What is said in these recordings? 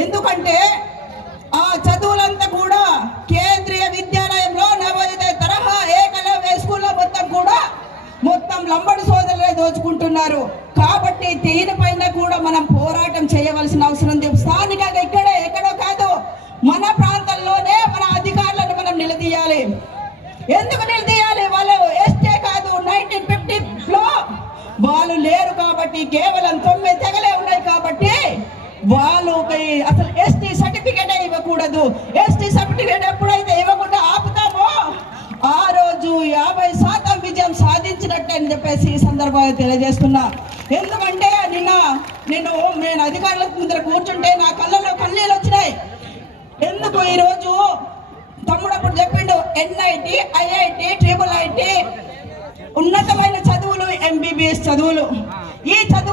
ఎందుకంటే ఆ చదువులంతా కూడా కేంద్రీయ విద్యాలయంలో నవోదిత తరహా ఏకలవ్య స్కూల్లో మొత్తం కూడా మొత్తం లంబడి సోదరులే దోచుకుంటున్నారు. కాబట్టి దీనిపైన కూడా మనం పోరాటం చేయవలసిన అవసరం ఉంది. స్థానికంగా ఇక్కడే ఎక్కడో కాదు మన ప్రాంతంలోనే మన అధికారులను మనం నిలదీయాలి. ఎందుకు నిలదీయాలి? వాళ్ళు ఎస్టే కాదు నైన్టీన్ ఫిఫ్టీ లో వాళ్ళు లేరు కాబట్టి కేవలం తొమ్మిది తెగలే ఉన్నాయి కాబట్టి వాళ్ళకి అసలు ఎస్టీ సర్టిఫికేట్ ఇవ్వకూడదు. ఎస్టీ సర్టిఫికేట్ ఎప్పుడైతే ఇవ్వకుండా ఆపుతామో ఆ రోజు యాభై శాతం విజయం సాధించినట్టు అని చెప్పేసి ఈ సందర్భంగా తెలియజేస్తున్నా. ఎందుకంటే నిన్న నేను నేను అధికారుల ముందర కూర్చుంటే నా కళ్ళలో కళ్ళీలు వచ్చినాయి. ఎందుకు ఈరోజు తమ్ముడు అప్పుడు చెప్పిండు ఎన్ఐటి ఐఐటి ట్రిపుల్ ఐటి ఉన్నతమైన చదువులు ఎంబీబీఎస్ చదువులు. ఈ చదువు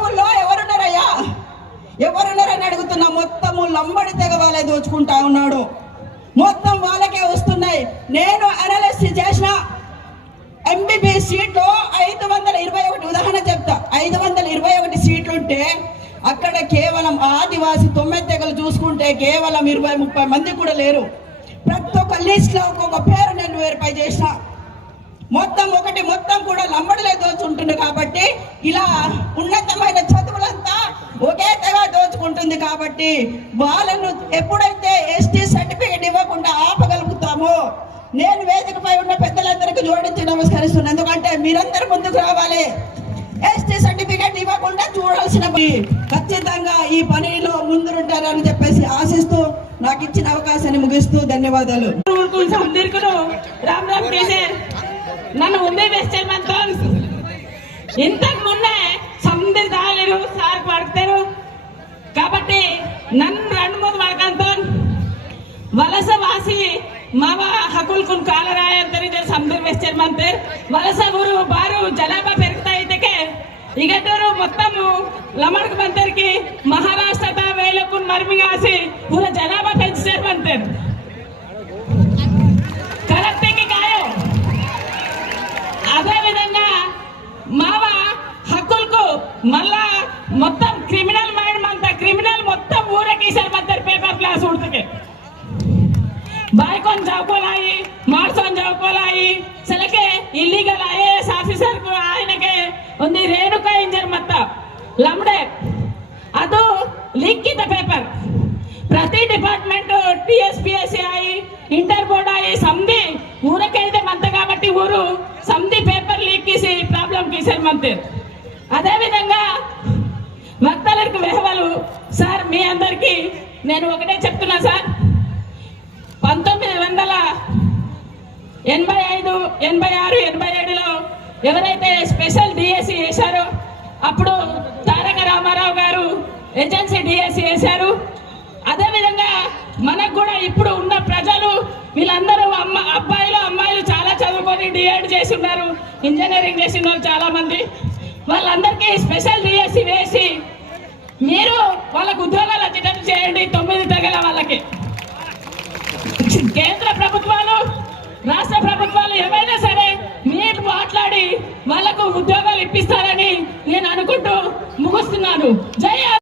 ఎవరున్నారని మొత్తము లంబడి తెగ వాళ్ళే దోచుకుంటా ఉన్నాడు. మొత్తం వాళ్ళకే వస్తున్నాయి. నేను అనాలిసిస్ చేసిన ఎంబీబీ సీట్లో ఐదు వందల ఇరవై ఒకటి ఉదాహరణ చెప్తా. ఐదు వందల ఇరవై ఒకటి సీట్లుంటే అక్కడ కేవలం ఆదివాసి తొమ్మిది తెగలు చూసుకుంటే కేవలం ఇరవై ముప్పై మంది కూడా లేరు. ప్రతి ఒక్క లిస్ట్లో ఒక్కొక్క పేరు నేను వేరుపై చేసిన. మొత్తం ఒకటి మొత్తం కూడా లంబడిలే దోచుకుంటుంది కాబట్టి ఇలా ఉన్నతమైన చేసుకుంటుంది కాబట్టి వాళ్ళను ఎప్పుడైతే ఎస్టీ సర్టిఫికేట్ ఇవ్వకుండా ఆపగలుగుతామో నేను వేదికపై ఉన్న పెద్దలందరికీ జోడించి నమస్కరిస్తున్నాను ఎందుకంటే మీరందరూ ముందుకు రావాలి. ఎస్టీ సర్టిఫికేట్ ఇవ్వకుండా చూడాల్సిన ఖచ్చితంగా ఈ పనిలో ముందుంటారని చెప్పేసి ఆశిస్తూ నాకు ఇచ్చిన అవకాశాన్ని ముగిస్తూ ధన్యవాదాలు. నన్ను వేస్తే ఇంతకు ముందే సముద్ర నన్ను రెండు మూడు పడకంతో వలస వాసి మావ హక్కులకు కాలరాయ అంతరి సందరి వేస్తారు మంతర్ వలస ఊరు బారు జనాభా పెరుగుతా అయితే ఇగటూరు మొత్తము లమడకు మంతరికి మహారాష్ట్ర వేలకు మరిమిగాసి పూర జనాభా పెంచారు మంతర్ కరెక్ట్కి ఖాయం అదే విధంగా మావ హక్కులకు మళ్ళా మొత్తం ना सोडत के बायकोन चौकोल आई मार्सोन चौकोल आई सलके ఐఏఎస్ ఆఫీసర్ ఆయనకే ఉంది రేణుక ఇంజర్ మత్త. లమ్డే అదో లిఖిత పేపర్. ప్రతి డిపార్ట్మెంట్ టిఎస్పిఎస్సి అయి ఇంటర్ బోర్డ్ అయి సంధి ఊరకైతే మంత కాబట్టి ఊరు సంధి పేపర్ లీక్ చేసి ప్రాబ్లం కేసారు మంతేరు. అదేవిధంగా భక్తులకు వేహవలు సార్ మీ అందరికీ నేను ఒకటే చెప్తున్నా సార్. పంతొమ్మిది వందల ఎనభై ఐదు ఎనభై ఆరు ఎనభై ఏడులో ఎవరైతే స్పెషల్ డిఎస్సి వేశారో అప్పుడు తారక రామారావు గారు ఏజెన్సీ డిఎస్సి వేశారు. అదేవిధంగా మనకు కూడా ఇప్పుడు ఉన్న ప్రజలు వీళ్ళందరూ అమ్మ అబ్బాయిలు అమ్మాయిలు చాలా చదువుకొని డిఎడ్ చేసి ఉన్నారు ఇంజనీరింగ్ చేసిన వాళ్ళు చాలా మంది వాళ్ళందరికీ స్పెషల్ డిఎస్సి వేసి మీరు వాళ్ళకు ఉద్యోగం రాష్ట్ర ప్రభుత్వాలు ఏమైనా సరే మీరు మాట్లాడి వాళ్ళకు ఉద్యోగాలు ఇప్పిస్తారని నేను అనుకుంటూ ముగుస్తున్నాను.